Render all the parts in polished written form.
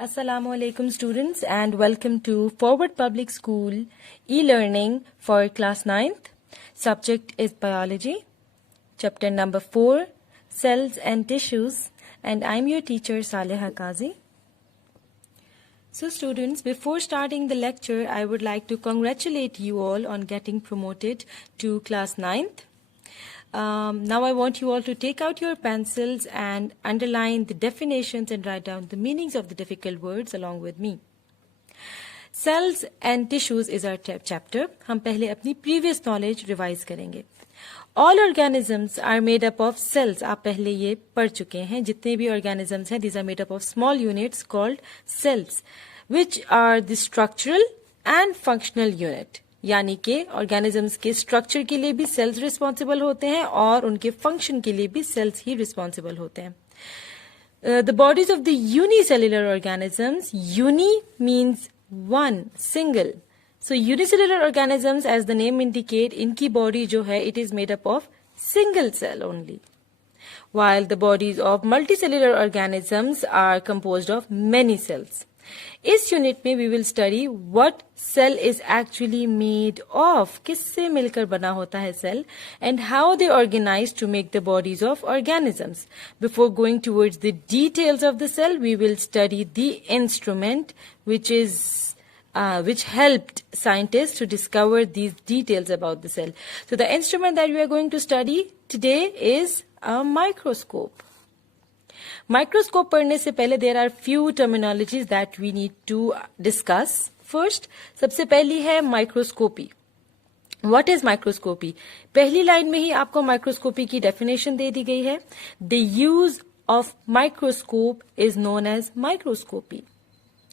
Assalamu alaikum students and welcome to Forward Public School e-learning for class 9th. Subject is biology. Chapter number 4, cells and tissues, and I'm your teacher Saleha Qazi. So students, before starting the lecture, I would like to congratulate you all on getting promoted to class 9th. Now I want you all to take out your pencils and underline the definitions and write down the meanings of the difficult words along with me. Cells and tissues is our chapter. हम पहले अपनी previous knowledge revise करेंगे. All organisms are made up of cells. आप पहले ये पढ़ चुके हैं. जितने भी organisms हैं, these are made up of small units called cells, which are the structural and functional unit. यानी कि ऑर्गेनिजम्स के स्ट्रक्चर के लिए भी सेल्स रिस्पॉन्सिबल होते हैं और उनके फंक्शन के लिए भी सेल्स ही रिस्पॉन्सिबल होते हैं. The bodies of the unicellular organisms, uni means one, single. So unicellular organisms, as the name indicate, इनकी बॉडी जो है it is made up of single cell only, while the bodies of multicellular organisms are composed of many cells. इस unit में we will study what cell is actually made of, किससे मिलकर बना होता है cell, and how they organize to make the bodies of organisms. Before going towards the details of the cell, we will study the instrument which helped scientists to discover these details about the cell. So the instrument that we are going to study today is a microscope. Microscope पढ़ने से पहले there are few terminologies that we need to discuss. First, सबसे पहली है microscopy. What is microscopy? पहली line में ही आपको microscopy की definition दे दी गई है. The use of microscope is known as microscopy.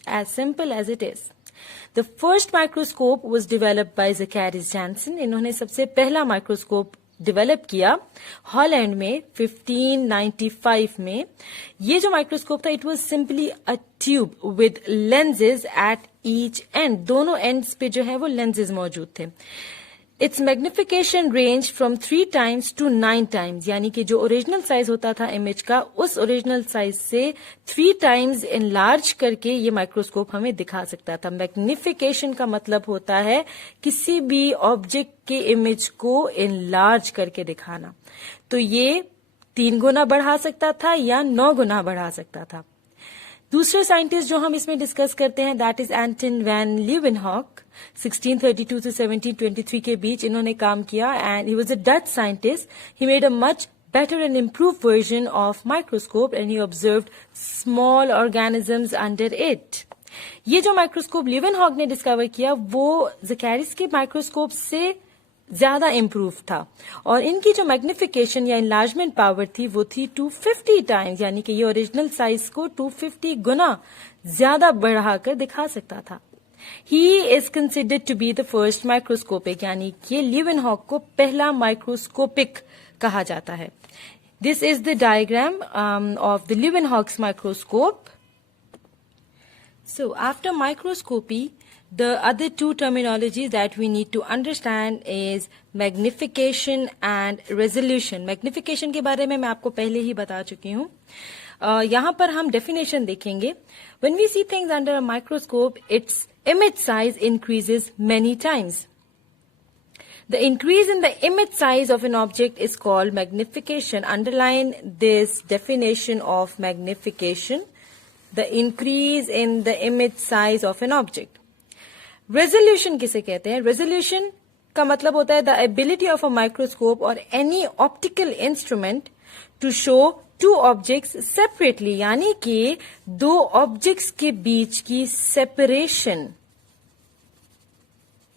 As simple as it is. The first microscope was developed by Zacchaeus Janssen. इन्होंने सबसे पहला माइक्रोस्कोप डेवलप किया हॉलैंड में 1595 में. ये जो माइक्रोस्कोप था, it was simply a tube with lenses at each and. दोनों एंड्स पे जो है वो लेंसेज मौजूद थे. It's magnification range from 3 times to 9 times, यानी कि जो ओरिजिनल साइज होता था इमेज का, उस ओरिजिनल साइज से 3 times इनलार्ज करके ये माइक्रोस्कोप हमें दिखा सकता था. मैग्निफिकेशन का मतलब होता है किसी भी ऑब्जेक्ट के इमेज को इनलार्ज करके दिखाना. तो ये 3 गुना बढ़ा सकता था या 9 गुना बढ़ा सकता था. दूसरे साइंटिस्ट जो हम इसमें डिस्कस करते हैं, that is Anton van Leeuwenhoek. 1632 से 1723 के बीच इन्होंने काम किया and he was a Dutch scientist. He made a much better and improved version of microscope and he observed small organisms under it. ये जो माइक्रोस्कोप लीवेनहॉक ने डिस्कवर किया वो ज़ेकैरिस के माइक्रोस्कोप से ज्यादा इम्प्रूव था और इनकी जो मैग्निफिकेशन या इनलार्जमेंट पावर थी वो थी 250 टाइम्स, यानी कि ये ओरिजिनल साइज को 250 गुना ज्यादा बढ़ाकर दिखा सकता था. He is considered to be the first microscopic, यानी कि लीवेनहॉक को पहला माइक्रोस्कोपिक कहा जाता है. This is the diagram of the Leeuwenhoek's microscope. So after microscopy, the other two terminologies that we need to understand is magnification and resolution. Magnification के बारे में मैं आपको पहले ही बता चुकी हूँ. यहाँ पर हम definition देखेंगे. When we see things under a microscope, its image size increases many times. The increase in the image size of an object is called magnification. Underline this definition of magnification. The increase in the image size of an object. Resolution किसे कहते हैं? Resolution का मतलब होता है the ability of a microscope or any optical instrument to show two objects separately, यानी कि दो objects के बीच की separation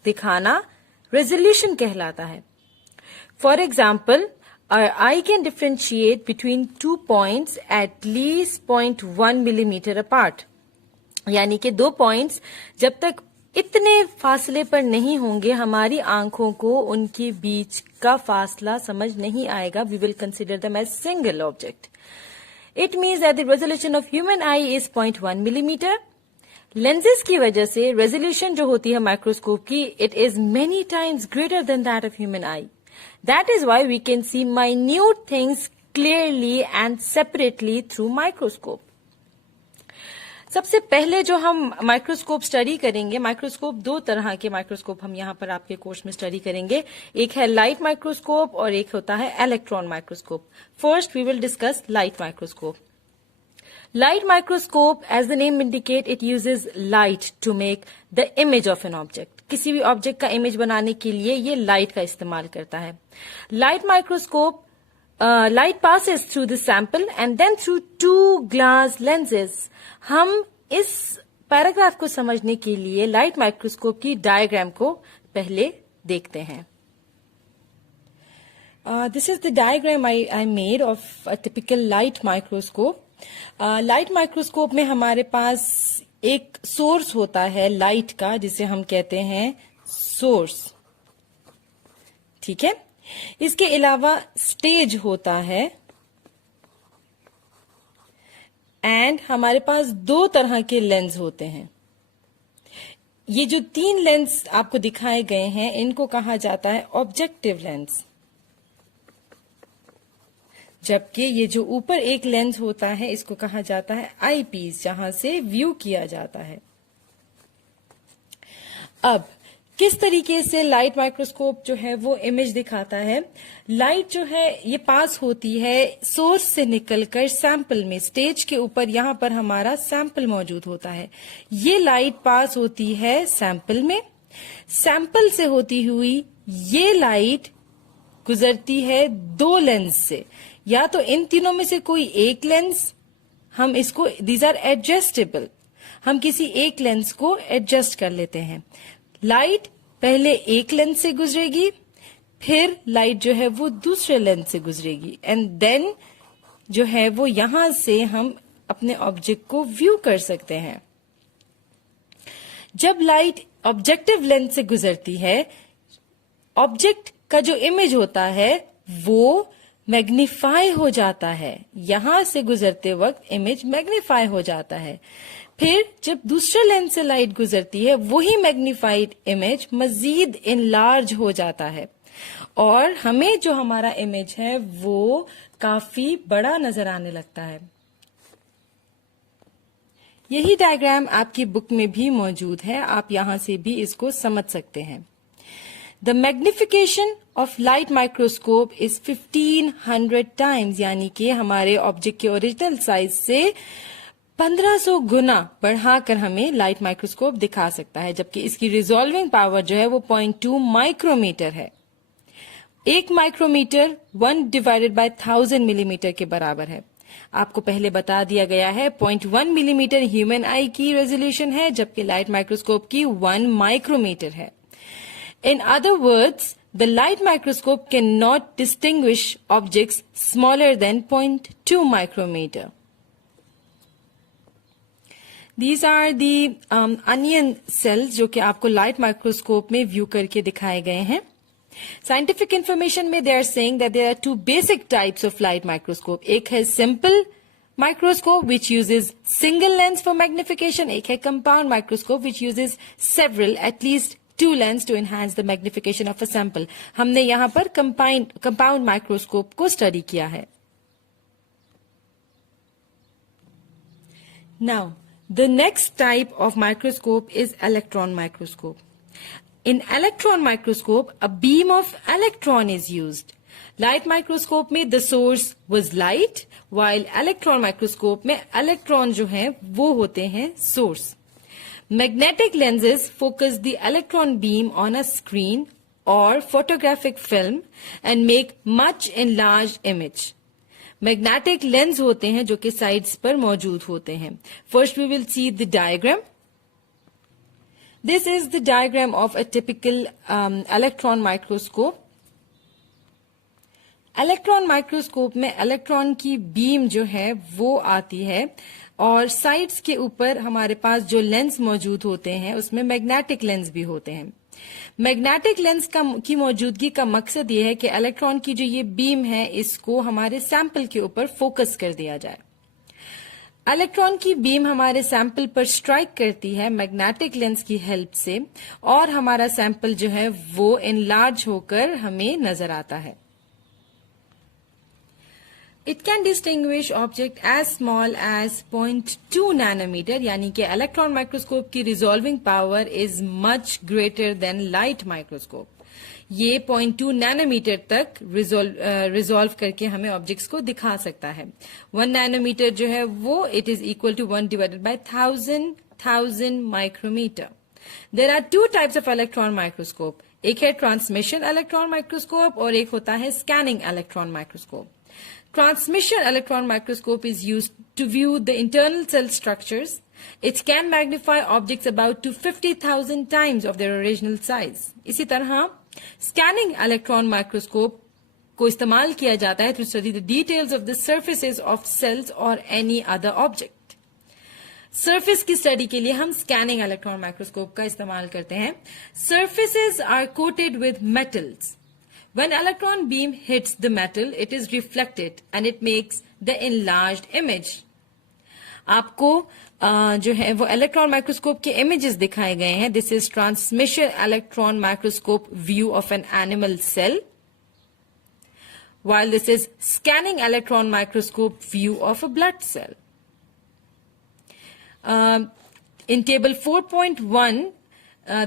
दिखाना resolution कहलाता है. For example, our eye can differentiate between 2 points at least 0.1 millimeter apart. यानी कि 2 points जब तक इतने फासले पर नहीं होंगे हमारी आंखों को उनके बीच का फासला समझ नहीं आएगा. We will consider them as single object. It means that the resolution of human eye is 0.1 millimeter. Lenses की वजह से resolution जो होती है माइक्रोस्कोप की, it is many times greater than that of human eye. That is why we can see minute things clearly and separately through microscope. सबसे पहले जो हम माइक्रोस्कोप स्टडी करेंगे, माइक्रोस्कोप दो तरह के माइक्रोस्कोप हम यहाँ पर आपके कोर्स में स्टडी करेंगे। एक है लाइट माइक्रोस्कोप और एक होता है electron microscope. First we will discuss light microscope. Light microscope, as the name indicate, it uses light to make the image of an object. किसी भी ऑब्जेक्ट का इमेज बनाने के लिए ये लाइट का इस्तेमाल करता है। Light microscope, light passes through the sample and then through two glass lenses. हम इस पैराग्राफ को समझने के लिए लाइट माइक्रोस्कोप की डायग्राम को पहले देखते हैं। This is the diagram I made of a typical light microscope. Light microscope में हमारे पास एक सोर्स होता है लाइट का, जिसे हम कहते हैं सोर्स। ठीक है, इसके अलावा स्टेज होता है एंड हमारे पास दो तरह के लेंस होते हैं। ये जो तीन लेंस आपको दिखाए गए हैं इनको कहा जाता है ऑब्जेक्टिव लेंस, जबकि ये जो ऊपर एक लेंस होता है इसको कहा जाता है आई पीस, जहां से व्यू किया जाता है। अब किस तरीके से लाइट माइक्रोस्कोप जो है वो इमेज दिखाता है। लाइट जो है ये पास होती है सोर्स से निकलकर सैंपल में, स्टेज के ऊपर यहां पर हमारा सैंपल मौजूद होता है। ये लाइट पास होती है सैंपल में, सैंपल से होती हुई ये लाइट गुजरती है दो लेंस से, या तो इन तीनों में से कोई एक लेंस, हम इसको दीज आर एडजस्टेबल, हम किसी एक लेंस को एडजस्ट कर लेते हैं। लाइट पहले एक लेंस से गुजरेगी, फिर लाइट जो है वो दूसरे लेंस से गुजरेगी एंड देन जो है वो यहां से हम अपने ऑब्जेक्ट को व्यू कर सकते हैं। जब लाइट ऑब्जेक्टिव लेंस से गुजरती है, ऑब्जेक्ट का जो इमेज होता है वो मैग्नीफाई हो जाता है, यहां से गुजरते वक्त इमेज मैग्नीफाई हो जाता है। फिर जब दूसरे लेंस से लाइट गुजरती है, वही मैग्नीफाइड इमेज मजीद इनलार्ज हो जाता है और हमें जो हमारा इमेज है वो काफी बड़ा नजर आने लगता है। यही डायग्राम आपकी बुक में भी मौजूद है, आप यहां से भी इसको समझ सकते हैं। The magnification of light microscope is 1500 times, यानी कि हमारे ऑब्जेक्ट के ओरिजिनल साइज से 1500 गुना बढ़ाकर हमें लाइट माइक्रोस्कोप दिखा सकता है, जबकि इसकी रिजॉल्विंग पावर जो है वो 0.2 माइक्रोमीटर है। एक माइक्रोमीटर 1/1000 मिलीमीटर के बराबर है। आपको पहले बता दिया गया है 0.1 मिलीमीटर ह्यूमन आई की रेजोल्यूशन है, जबकि लाइट माइक्रोस्कोप की 1 माइक्रोमीटर है। In other words, the light microscope cannot distinguish objects smaller than 0.2 micrometer. These are the onion cells जो कि आपको light microscope में व्यू करके दिखाए गए हैं। Scientific information में they are saying that there are two basic types of light microscope. एक है simple microscope which uses single lens for magnification, एक है compound microscope which uses several, at least two lens to enhance the magnification of a sample. हमने यहाँ पर compound microscope को study किया है। Now, the next type of microscope is electron microscope. In electron microscope, a beam of electron is used. Light microscope में the source was light, while electron microscope में electron जो है वो होते हैं source. Magnetic lenses focus the electron beam on a screen or photographic film and make much enlarged image. Magnetic lens होते हैं जो कि sides पर मौजूद होते हैं। First we will see the diagram. This is the diagram of a typical electron microscope. Electron microscope में electron की बीम जो है वो आती है और साइड्स के ऊपर हमारे पास जो लेंस मौजूद होते हैं उसमें मैग्नेटिक लेंस भी होते हैं। मैग्नेटिक लेंस की मौजूदगी का मकसद ये है कि इलेक्ट्रॉन की जो ये बीम है इसको हमारे सैंपल के ऊपर फोकस कर दिया जाए। इलेक्ट्रॉन की बीम हमारे सैंपल पर स्ट्राइक करती है मैग्नेटिक लेंस की हेल्प से और हमारा सैंपल जो है वो इनलार्ज होकर हमें नजर आता है। It can distinguish object as small as 0.2 nanometer, यानी कि इलेक्ट्रॉन माइक्रोस्कोप की resolving power is much greater than light microscope. ये 0.2 नैनोमीटर तक रिजॉल्व करके हमें ऑब्जेक्ट्स को दिखा सकता है. 1 नैनोमीटर जो है वो it is equal to 1 divided by 1000 micrometre. There are two types of electron microscope. एक है ट्रांसमिशन इलेक्ट्रॉन माइक्रोस्कोप और एक होता है scanning electron microscope. Transmission electron microscope is used to view the internal cell structures. It can magnify objects about to 50,000 times of their original size. इसी तरह scanning electron microscope को इस्तेमाल किया जाता है to study the details of the surfaces of cells or any other object. Surface की study के लिए हम scanning electron microscope का इस्तेमाल करते हैं. Surfaces are coated with metals. When electron beam hits the metal, it is reflected and it makes the enlarged image. आपको जो है वो इलेक्ट्रॉन माइक्रोस्कोप के इमेजेस दिखाए गए हैं. This is transmission electron microscope view of an animal cell, while this is scanning electron microscope view of a blood cell. In table 4.1,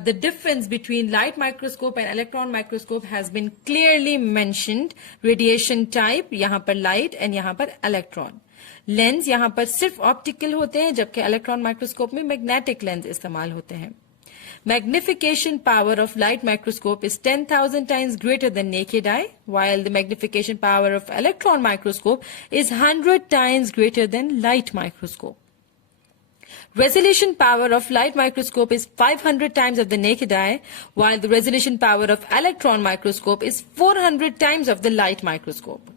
the difference between light microscope and electron microscope has been clearly mentioned. Radiation type यहाँ पर light and यहाँ पर electron. Lens यहाँ पर सिर्फ optical होते हैं जबकि electron microscope में magnetic lens इस्तेमाल होते हैं. Magnification power of light microscope is 10,000 times greater than naked eye, while the magnification power of electron microscope is 100 times greater than light microscope. Resolution power of light microscope is 500 times of the naked eye, while the resolution power of electron microscope is 400 times of the light microscope.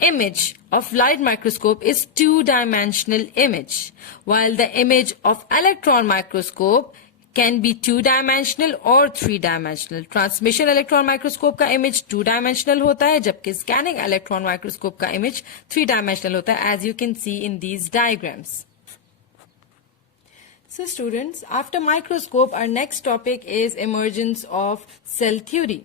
Image of light microscope is two-dimensional image, while the image of electron microscope can be two-dimensional or three-dimensional. Transmission electron microscope का image two-dimensional होता है, जबकि scanning electron microscope का image three-dimensional होता है, as you can see in these diagrams. So students, after microscope, our next topic is emergence of cell theory.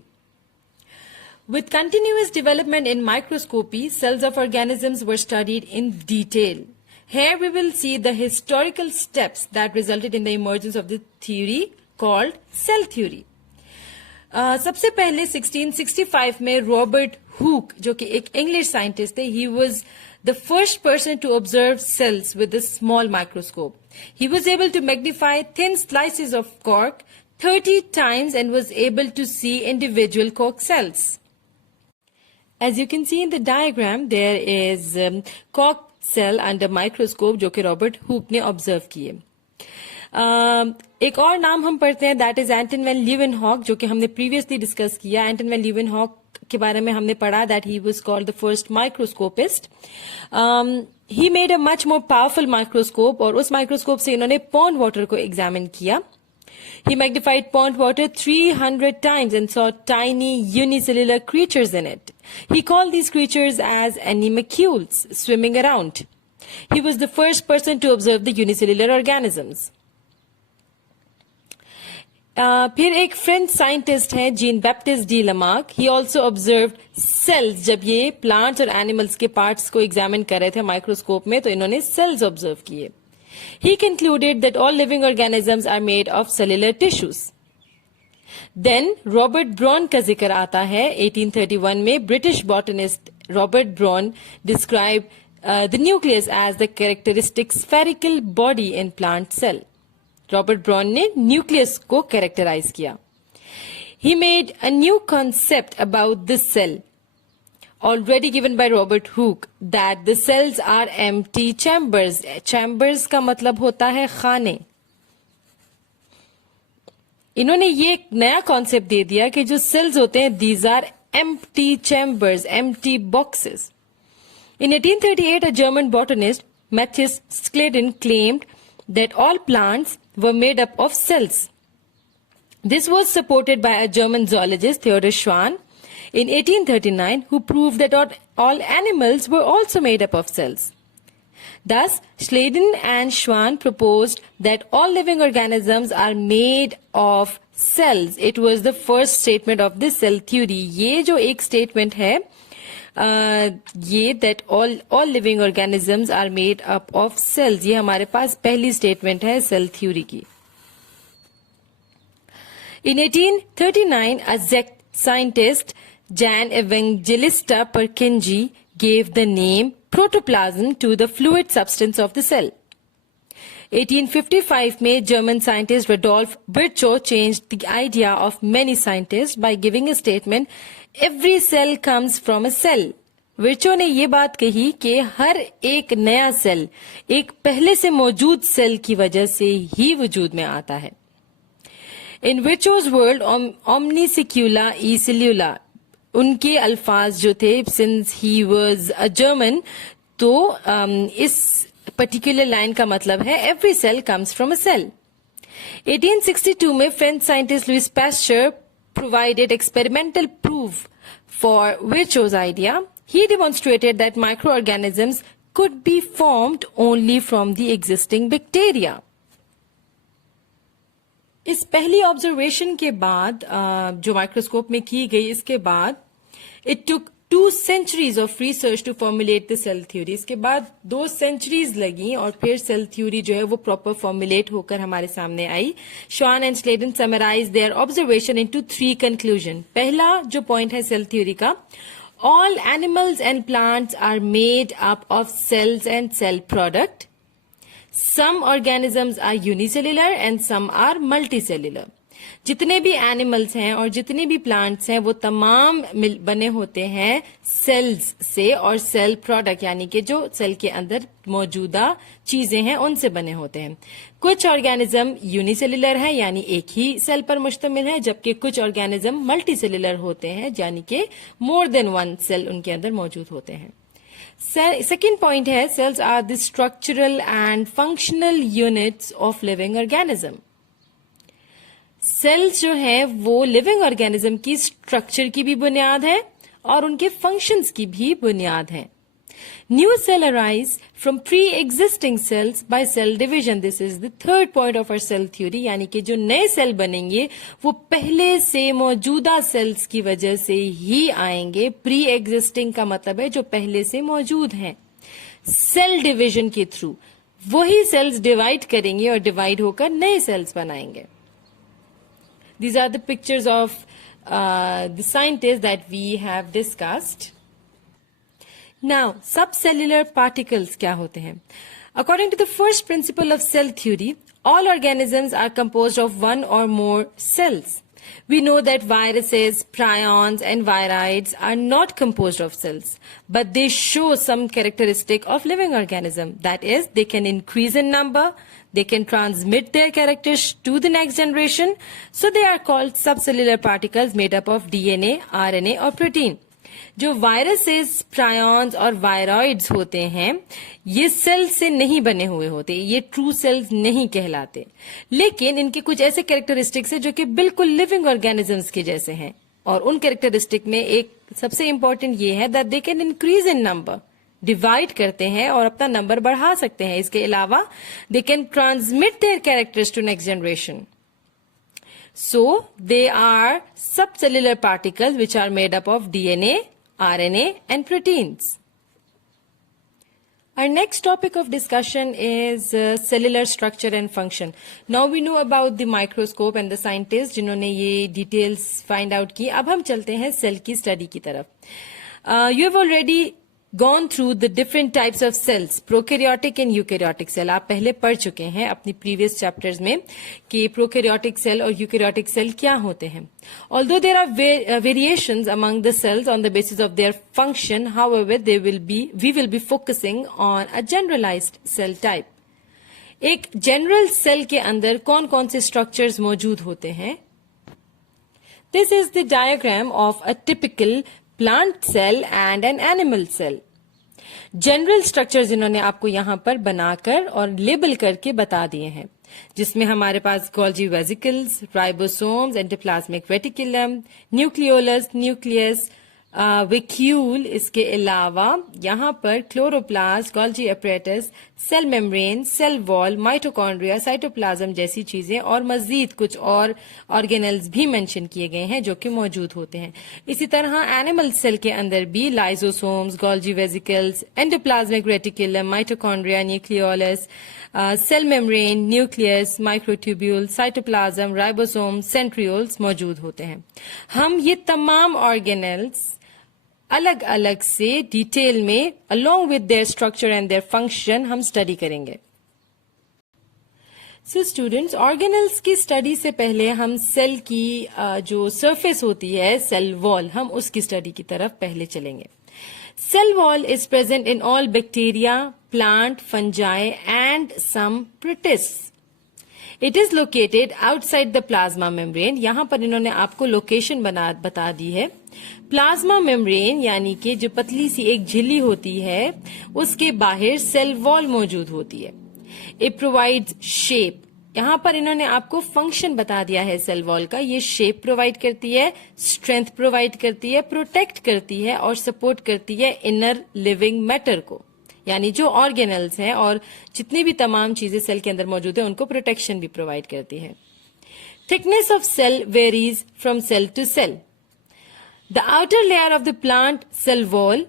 With continuous development in microscopy, cells of organisms were studied in detail. Here we will see the historical steps that resulted in the emergence of the theory called cell theory. सबसे पहले 1665 में Robert Hooke, जो कि एक English scientist थे, he was the first person to observe cells with a small microscope. He was able to magnify thin slices of cork 30 times and was able to see individual cork cells. As you can see in the diagram, there is cork cell under microscope जो कि Robert Hooke ने observe किए. एक और नाम हम पढ़ते हैं, that is Anton van Leeuwenhoek, जो कि हमने प्रीवियसली डिस्कस किया. एंटन वैन लीवेनहॉक के बारे में हमने पढ़ा that he was called the first microscopist. He made a much more powerful microscope, और उस माइक्रोस्कोप से इन्होंने पॉन्ड वाटर को एग्जामिन किया. He magnified pond water 300 times and saw tiny unicellular creatures in it. He called these creatures as animalcules swimming around. He was the first person to observe the unicellular organisms. फिर एक French scientist हैं Jean Baptiste de Lamarck. He also observed cells. जब ये plants और animals के parts को examine कर रहे थे माइक्रोस्कोप में, तो इन्होंने सेल्स ऑब्जर्व किए. He concluded that all living organisms are made of cellular tissues. Then Robert Brown का जिक्र आता है. 1831 में British botanist Robert Brown described the nucleus as the characteristic spherical body in plant cell. Robert Brown ने nucleus को characterize किया. He made a new concept about the cell, already given by Robert Hooke, that the cells are empty chambers. Chambers का मतलब होता है खाने. इन्होंने ये एक नया कॉन्सेप्ट दे दिया कि जो सेल्स होते हैं, these are empty chambers, empty boxes. In 1838, a German botanist, Matthias Scladen, claimed that all plants were made up of cells. This was supported by a German zoologist, Theodor Schwann, in 1839, who proved that all animals were also made up of cells. Thus, Schladen and Schwann proposed that all living organisms are made of cells. It was the first statement of the cell theory. ये जो एक statement है, ये that all living organisms are made up of cells, ये हमारे पास पहली statement है सेल थ्योरी की. In 1839, a Czech scientist Jan Evangelista Purkinje gave the name protoplasm to the fluid substance of the cell. 1855 में German scientist Rudolf Virchow changed the idea of many scientists by giving a statement, every cell comes from a cell. Virchow ने ये बात कही कि हर एक नया cell एक पहले से मौजूद सेल की वजह से ही वजूद में आता है. In Virchow's world omnisecula e cellula, उनके अल्फाज जो थे, since he was a German, तो इस पर्टिकुलर लाइन का मतलब है every cell comes from a cell. 1862 में French scientist Louis Pasteur provided experimental proof for Virchow's idea. He demonstrated that microorganisms could be formed only from the existing bacteria. इस पहली observation के बाद जो microscope में की गई, इसके बाद it took 2 centuries of research to formulate the cell theory. इसके बाद 2 centuries लगी और फिर सेल थ्योरी जो है वो प्रॉपर फॉर्मुलेट होकर हमारे सामने आई. Schwann and Schleiden summarize their observation into 3 conclusion. पहला जो पॉइंट है सेल थ्योरी का, all animals and plants are made up of cells and cell product. Some organisms are unicellular and some are multicellular. जितने भी animals हैं और जितने भी प्लांट्स हैं वो तमाम बने होते हैं सेल्स से और सेल प्रोडक्ट यानी कि जो सेल के अंदर मौजूदा चीजें हैं उनसे बने होते हैं. कुछ ऑर्गेनिज्म यूनिसेल्युलर है यानी एक ही सेल पर मुश्तमिल है, जबकि कुछ ऑर्गेनिज्म मल्टीसेल्युलर होते हैं यानी कि मोर देन वन सेल उनके अंदर मौजूद होते हैं. सेकेंड पॉइंट है cells are the structural and functional units of living organism. Cells जो है वो लिविंग ऑर्गेनिज्म की स्ट्रक्चर की भी बुनियाद है और उनके फंक्शंस की भी बुनियाद है. New cell arise from pre existing cells by cell division. This is the third point of our cell theory, यानी कि जो नए सेल बनेंगे वो पहले से मौजूदा सेल्स की वजह से ही आएंगे. प्री एग्जिस्टिंग का मतलब है जो पहले से मौजूद हैं. सेल डिवीजन के थ्रू वही सेल्स डिवाइड करेंगे और डिवाइड होकर नए सेल्स बनाएंगे. These are the pictures of the scientists that we have discussed. Now, subcellular particles क्या होते हैं? According to the first principle of cell theory, all organisms are composed of one or more cells. We know that viruses, prions, and viroids are not composed of cells, but they show some characteristic of living organism. That is, they can increase in number, they can transmit their characters to the next generation, so they are called subcellular particles made up of DNA, RNA, or protein. जो viruses, prions और viroids होते हैं ये cell से नहीं बने हुए होते, ये ट्रू सेल्स नहीं कहलाते, लेकिन इनके कुछ ऐसे कैरेक्टरिस्टिक्स हैं जो कि बिल्कुल लिविंग ऑर्गेनिजम्स के जैसे हैं. और उन कैरेक्टरिस्टिक में एक सबसे इंपॉर्टेंट ये है that they can increase in number, divide करते हैं और अपना नंबर बढ़ा सकते हैं. इसके अलावा they can transmit their characters to next generation. So they are subcellular particles which are made up of DNA, RNA and proteins. Our next topic of discussion is cellular structure and function. Now we know about the microscope and the scientists जिन्होंने ये details find out की. अब हम चलते हैं cell की study की तरफ. You have already gone through the different types of cells, prokaryotic and eukaryotic cell. आप पहले पढ़ चुके हैं अपनी previous chapters में कि prokaryotic cell और eukaryotic cell क्या होते हैं. Although there are variations among the cells on the basis of their function, however, we will be focusing on a generalized cell type. एक general cell के अंदर कौन कौन से structures मौजूद होते हैं? This is the diagram of a typical plant cell and an animal cell. General structures इन्होंने आपको यहां पर बनाकर और लेबल करके बता दिए हैं, जिसमें हमारे पास Golgi vesicles, ribosomes, endoplasmic reticulum, nucleolus, nucleus, vacuole, इसके अलावा यहाँ पर chloroplast, Golgi apparatus, cell membrane, cell wall, mitochondria, cytoplasm जैसी चीजें और मजीद कुछ और ऑर्गेनल्स भी मेंशन किए गए हैं जो कि मौजूद होते हैं। इसी तरह एनिमल सेल के अंदर भी lysosomes, Golgi vesicles, endoplasmic reticulum, mitochondria, nucleolus, cell membrane, nucleus, microtubule, cytoplasm, ribosome, centrioles मौजूद होते हैं। हम ये तमाम ऑर्गेनल्स अलग अलग से डिटेल में along with their structure and their function हम स्टडी करेंगे। सो स्टूडेंट्स, ऑर्गेनल्स की स्टडी से पहले हम सेल की जो सरफेस होती है, सेल वॉल, हम उसकी स्टडी की तरफ पहले चलेंगे। Cell wall is present in all bacteria, plant, fungi and some protist. It is located outside the plasma membrane. यहां पर इन्होंने आपको लोकेशन बता दी है। प्लाज्मा मेम्ब्रेन यानी कि जो पतली सी एक झिल्ली होती है, उसके बाहर सेल वॉल मौजूद होती है। It provides shape. यहां पर इन्होंने आपको फंक्शन बता दिया है सेल वॉल का। ये शेप प्रोवाइड करती है, स्ट्रेंथ प्रोवाइड करती है, प्रोटेक्ट करती है और सपोर्ट करती है इनर लिविंग मैटर को, यानी जो ऑर्गेनल्स हैं और जितनी भी तमाम चीजें सेल के अंदर मौजूद है उनको प्रोटेक्शन भी प्रोवाइड करती है। Thickness of cell varies from cell to cell. The outer layer of the plant cell wall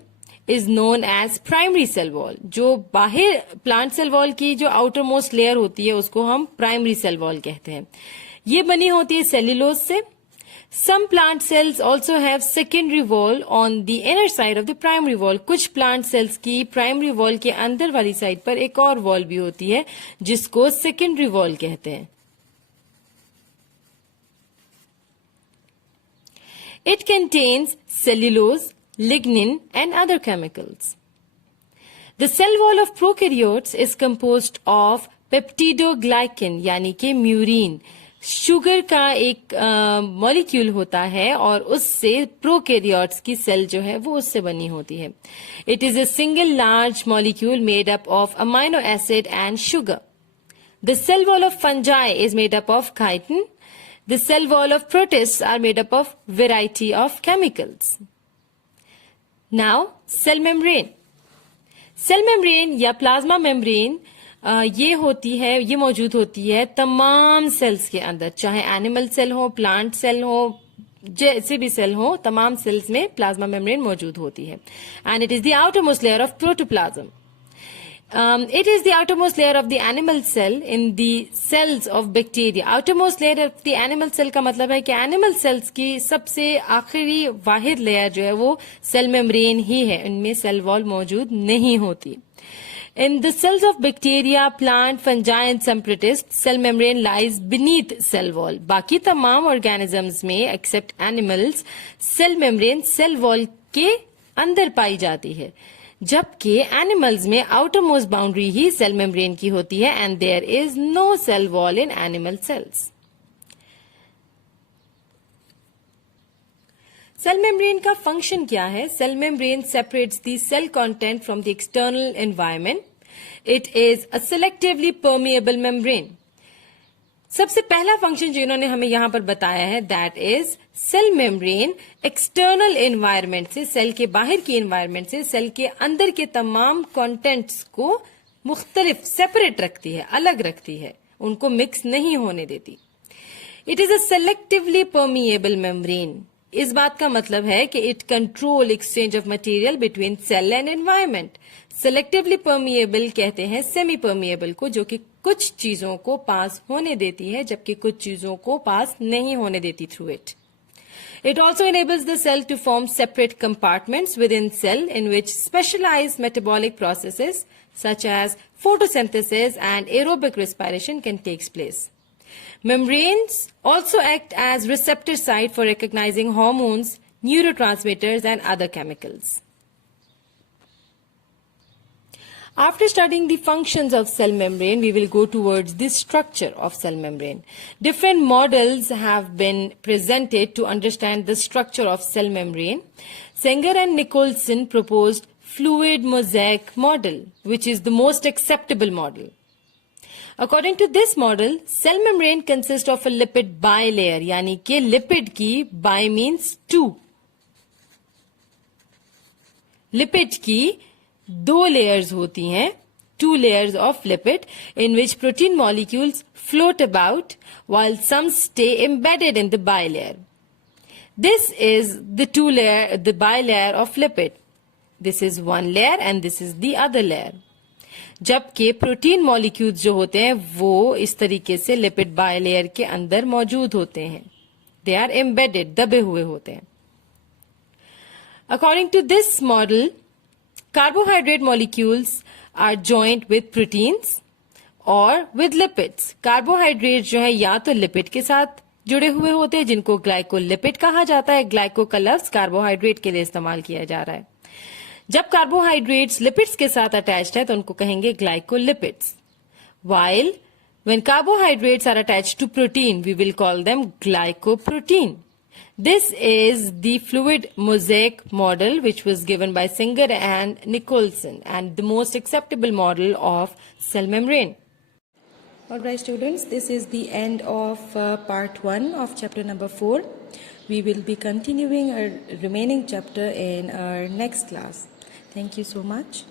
is known as primary cell wall. जो बाहर प्लांट सेल वॉल की जो आउटर मोस्ट लेयर होती है उसको हम प्राइमरी सेल वॉल कहते हैं। ये बनी होती है सेल्यूलोज से। Some plant cells also have secondary wall on the inner side of the primary wall. कुछ plant cells की primary wall के अंदर वाली साइड पर एक और wall भी होती है जिसको secondary wall कहते हैं। It contains cellulose, lignin and other chemicals. The cell wall of prokaryotes is composed of peptidoglycan यानी कि म्यूरिन, शुगर का एक मॉलिक्यूल होता है और उससे प्रोकैरियोट्स की सेल जो है वो उससे बनी होती है। It is a single large molecule made up of amino acid and sugar. The cell wall of fungi is made up of chitin. The cell wall of protist are made up of variety of chemicals. Now cell membrane. Cell membrane या plasma membrane ये मौजूद होती है तमाम cells के अंदर, चाहे animal cell हो, प्लांट सेल हो, जैसे भी सेल हो, तमाम सेल्स में प्लाज्मा मेम्ब्रेन मौजूद होती है। And it is the outermost layer of protoplasm. It is the outermost layer of the animal cell in the cells of bacteria. Outermost layer of the animal cell का मतलब है कि animal cells की सबसे आखिरी वाहिद लेयर जो है वो सेल मेम्ब्रेन ही है, इनमें सेल वॉल मौजूद नहीं होती। In the cells of bacteria, plant, fungi and some protists, cell membrane lies beneath cell wall. बाकी तमाम organisms में except animals, cell membrane cell wall के अंदर पाई जाती है, जबकि एनिमल्स में आउटर मोस्ट बाउंड्री ही सेल मेम्ब्रेन की होती है and there is no cell wall in animal cells. Cell membrane का फंक्शन क्या है? Cell membrane separates the cell content from the external environment. It is a selectively permeable membrane. सबसे पहला function जो इन्होंने हमें यहां पर बताया है that is cell membrane external environment से, सेल के बाहर की एनवायरनमेंट से सेल के अंदर के तमाम कंटेंट्स को मुख्तलिफ सेपरेट रखती है, अलग रखती है, उनको मिक्स नहीं होने देती। It is a selectively permeable membrane. इस बात का मतलब है कि it control exchange of material between cell and environment. Selectively permeable कहते हैं सेमी परमिएबल को, जो कि कुछ चीजों को पास होने देती है जबकि कुछ चीजों को पास नहीं होने देती through it. It also enables the cell to form separate compartments within cell in which specialized metabolic processes such as photosynthesis and aerobic respiration can take place. Membranes also act as receptor site for recognizing hormones, neurotransmitters and other chemicals. After studying the functions of cell membrane, we will go towards the structure of cell membrane. Different models have been presented to understand the structure of cell membrane. Sanger and Nicholson proposed fluid mosaic model, which is the most acceptable model. According to this model, cell membrane consists of a lipid bilayer, यानी कि lipid की bi means two. Lipid की 2 layers होती हैं, 2 layers of lipid in which protein molecules float about while some stay embedded in the bilayer. This is the bilayer of lipid. This is one layer and this is the other layer. जबकि protein molecules जो होते हैं वो इस तरीके से lipid bilayer के अंदर मौजूद होते हैं. दे आर एम्बेडेड, दबे हुए होते हैं. According to this model, carbohydrate molecules are joint with proteins और विद लिपिड्स. कार्बोहाइड्रेट जो है या तो लिपिड के साथ जुड़े हुए होते हैं जिनको ग्लाइकोलिपिड कहा जाता है. ग्लाइको का लफ्ज कार्बोहाइड्रेट के लिए इस्तेमाल किया जा रहा है. जब कार्बोहाइड्रेट्स लिपिड्स के साथ अटैच्ड है तो उनको कहेंगे glycolipids. While when carbohydrates are attached to protein we will call them glycoprotein. This is the fluid mosaic model which was given by Singer and Nicholson and the most acceptable model of cell membrane. Alright students, this is the end of part 1 of chapter number 4. We will be continuing our remaining chapter in our next class. Thank you so much.